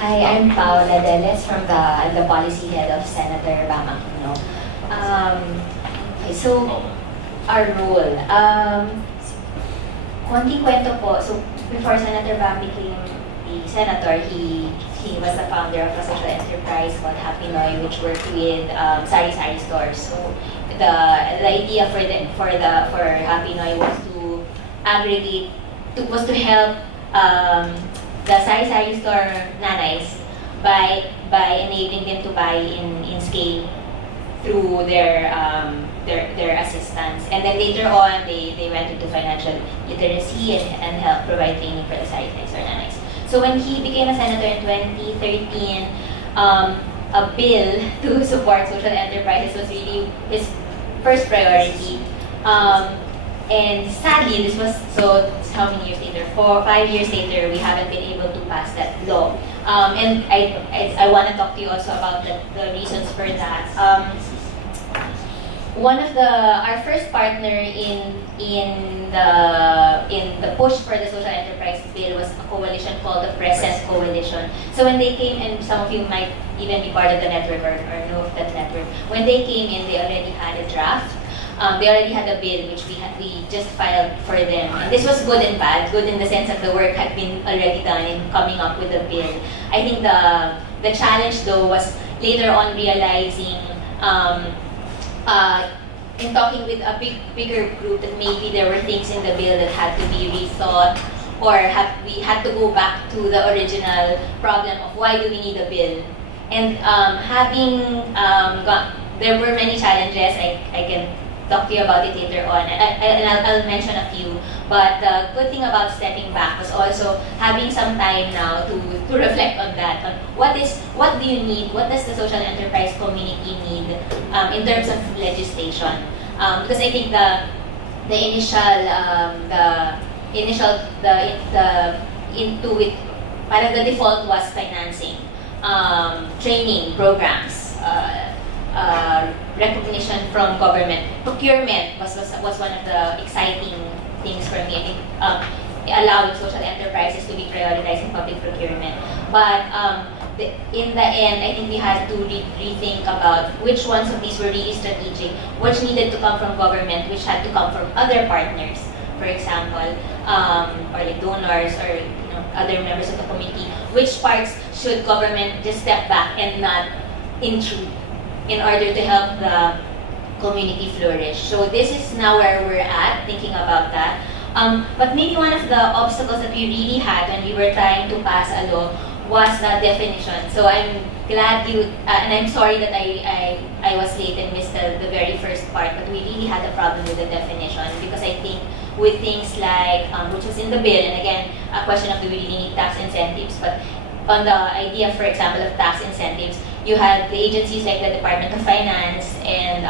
Hi, I'm Paula Deles from the policy head of Senator Bam Aquino. Okay, so our role. Konting kwento po. So before Senator Bam became the senator, he was the founder of a social enterprise called Happy Noy, which worked with sari-sari stores. So the idea for Happy Noy was to aggregate was to help the sari-sari store nanays by enabling them to buy in scale through their assistance. And then later on, they went into financial literacy and helped provide training for the sari-sari store nanays. So when he became a senator in 2013, a bill to support social enterprises was really his first priority. And sadly, this was, so how many years later? 5 years later, we haven't been able to pass that law. And I want to talk to you also about the reasons for that. Our first partner in the push for the social enterprise bill was a coalition called the Present Coalition. So when they came, and some of you might even be part of the network or know of that network, when they came in, they already had a draft. They already had a bill which we just filed for them. And this was good and bad. Good in the sense that the work had been already done in coming up with a bill. I think the challenge though was later on realizing in talking with a bigger group that maybe there were things in the bill that had to be rethought, or we had to go back to the original problem of why do we need a bill. And there were many challenges. I can talk to you about it later on, and I'll mention a few. But the good thing about stepping back was also having some time now to reflect on that. On what do you need? What does the social enterprise community need in terms of legislation? Because I think the default was financing, training programs. Recognition from government. Procurement was one of the exciting things for me. I think allowing social enterprises to be prioritized in public procurement. But in the end, I think we had to rethink about which ones of these were really strategic, which needed to come from government, which had to come from other partners, for example, or like donors or other members of the community. Which parts should government just step back and not intrude in order to help the community flourish. So this is now where we're at, thinking about that. But maybe one of the obstacles that we really had when we were trying to pass a law was the definition. So I'm glad and I'm sorry that I was late and missed the very first part, but we really had a problem with the definition, because I think with things like, which was in the bill, and again, a question of do we really need tax incentives, but on the idea, for example, of tax incentives, you had the agencies like the Department of Finance and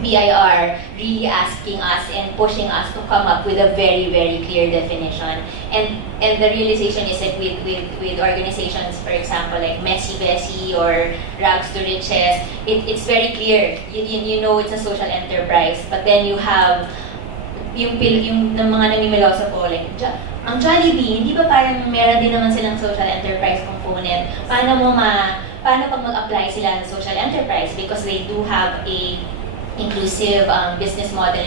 BIR really asking us and pushing us to come up with a very, very clear definition. And the realization is that with organizations, for example, like Messy Bessie or Rags to Riches, it's very clear. You know it's a social enterprise, but then you have yung ng mga namimiloso po, like, ang Jollibee, hindi ba parang meron din naman silang social enterprise component? Paano pag mag-apply sila ng social enterprise? Because they do have a inclusive business model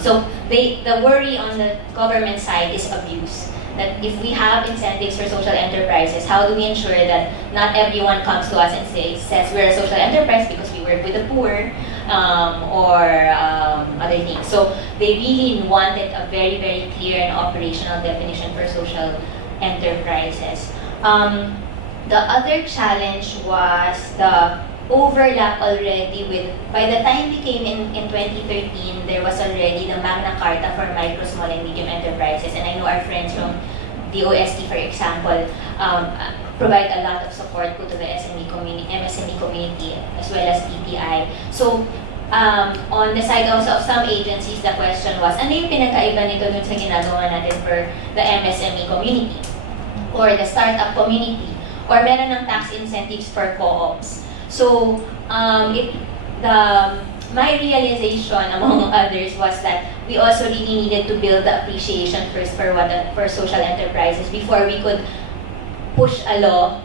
so the worry on the government side is abuse. That if we have incentives for social enterprises, how do we ensure that not everyone comes to us and says we're a social enterprise because we work with the poor or other things. So they really wanted a very, very clear and operational definition for social enterprises. The other challenge was the overlap already with, by the time we came in 2013, there was already the Magna Carta for micro, small, and medium enterprises. And I know our friends from DOST, for example, provide a lot of support to the MSME community, as well as DTI. So, on the side also of some agencies, the question was, ano yung pinagkaiba nito dun sa ginagawa natin for the MSME community or the startup community, or meron ng tax incentives for co-ops. So, my realization, among others, was that we also really needed to build the appreciation first for social enterprises before we could push a law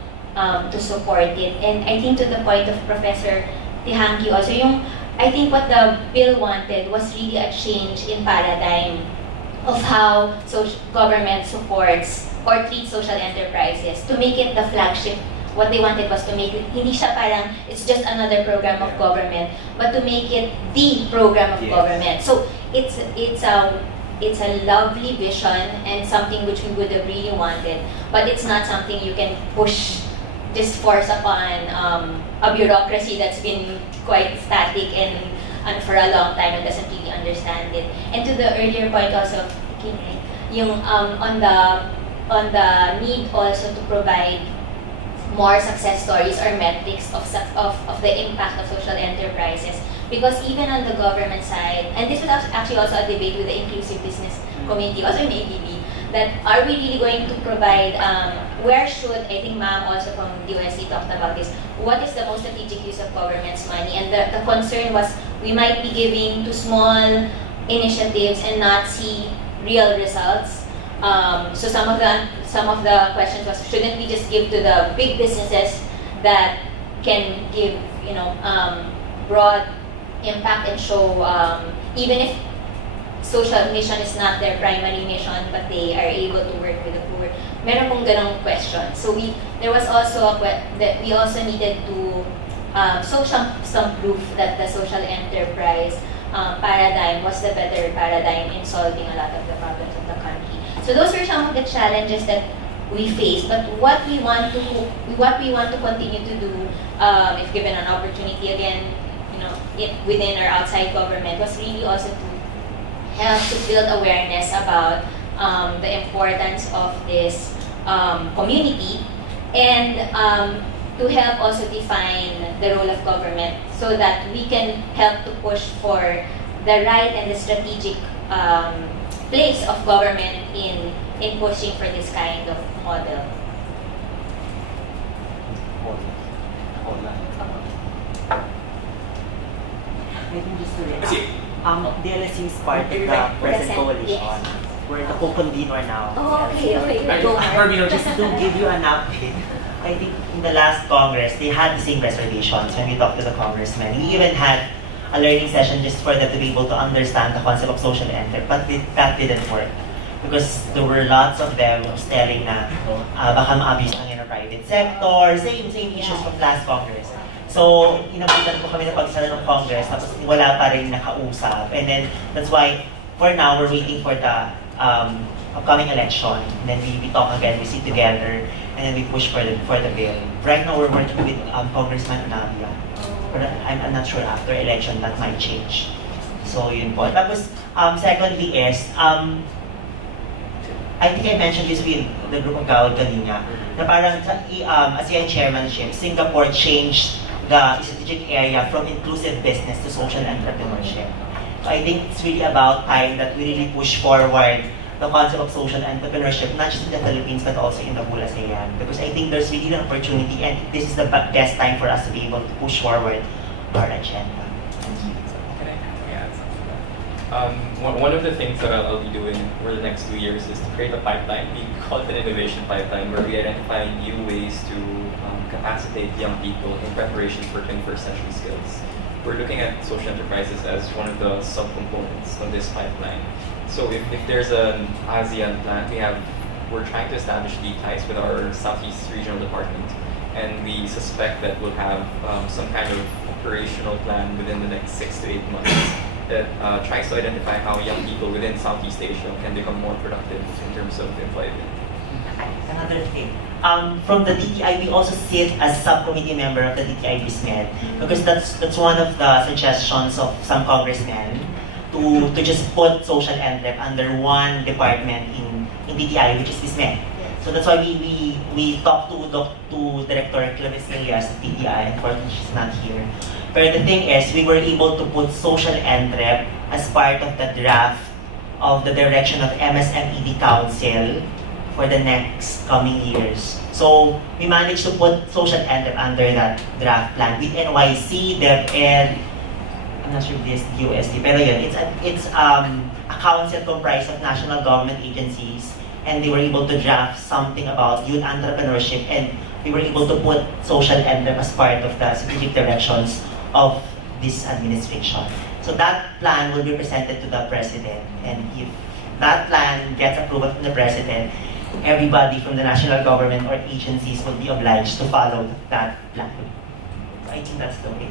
to support it. And I think to the point of Professor Tihanki also, I think what the bill wanted was really a change in paradigm of how government supports or treats social enterprises, to make it the flagship. What they wanted was to make it, hindi siya parang, it's just another program of government, but to make it the program of government. So it's a lovely vision and something which we would have really wanted, but it's not something you can push, just force upon a bureaucracy that's been quite static and for a long time and doesn't really understand it. And to the earlier point also, yung on the need also to provide more success stories or metrics of the impact of social enterprises. Because even on the government side, and this was actually also a debate with the Inclusive Business Committee, also in ADB, that are we really going to provide, where should, I think ma'am also from DOST talked about this, what is the most strategic use of government's money? And the concern was we might be giving to small initiatives and not see real results. So some of the questions was, shouldn't we just give to the big businesses that can give, broad impact and show, even if social mission is not their primary mission, but they are able to work with the poor. Meron pong ganong question. So there was also that we also needed to show some proof that the social enterprise paradigm was the better paradigm in solving a lot of the problems of the country. So those were some of the challenges that we face. But what we want to continue to do, if given an opportunity again, within or outside government, was really also to help to build awareness about the importance of this community, and to help also define the role of government so that we can help to push for the right and the strategic place of government in pushing for this kind of model. I think just to react, DLSU is part of the present coalition. We're the co-convenor now. Oh, okay. Just to give you an update, I think in the last Congress, they had the same reservations when we talked to the congressmen. We even had a learning session just for them to be able to understand the concept of social enterprise, but that didn't work. Because there were lots of them telling na baka ma-abuse ng private sector, same issues from last Congress. So, inabutan po kami ng pagsala ng Congress, tapos wala pa rin nakausap. And then, that's why, for now, we're waiting for the upcoming election. And then we talk again, we sit together, and then we push for the bill. Right now, we're working with Congressman Unavia. But I'm not sure after election that might change. So, yun po. Tapos, secondly is, I think I mentioned this with the group of Gawad kanina, na parang sa ASEAN chairmanship, Singapore changed the strategic area from inclusive business to social entrepreneurship. So I think it's really about time that we really push forward the concept of social entrepreneurship, not just in the Philippines, but also in the whole ASEAN. Because I think there's really an opportunity, and this is the best time for us to be able to push forward our agenda. Can I add something to that? One of the things that I'll be doing over the next 2 years is to create a pipeline. We call it an innovation pipeline, where we identify new ways to capacitate young people in preparation for 21st century skills. We're looking at social enterprises as one of the subcomponents of this pipeline. So if there's an ASEAN plan, we're trying to establish deep ties with our Southeast Regional Department, and we suspect that we'll have some kind of operational plan within the next 6 to 8 months that tries to identify how young people within Southeast Asia can become more productive in terms of employment. Another thing, from the DTI, we also sit as subcommittee member of the DTI BISMED, because that's one of the suggestions of some congressmen to just put social entrep under one department in DTI, which is BISMED. So that's why we talked to Director Clarice Elias of DTI. Unfortunately, she's not here. But the thing is, we were able to put social entrep as part of the draft of the direction of MSMED Council for the next coming years. So we managed to put social entrep under that draft plan with NYC, DepEd, I'm not sure if this USD, pero yun, it's a council comprised of national government agencies and they were able to draft something about youth entrepreneurship, and we were able to put social endeavor as part of the strategic directions of this administration. So that plan will be presented to the President, and if that plan gets approval from the President, everybody from the national government or agencies will be obliged to follow that plan. So I think that's the way.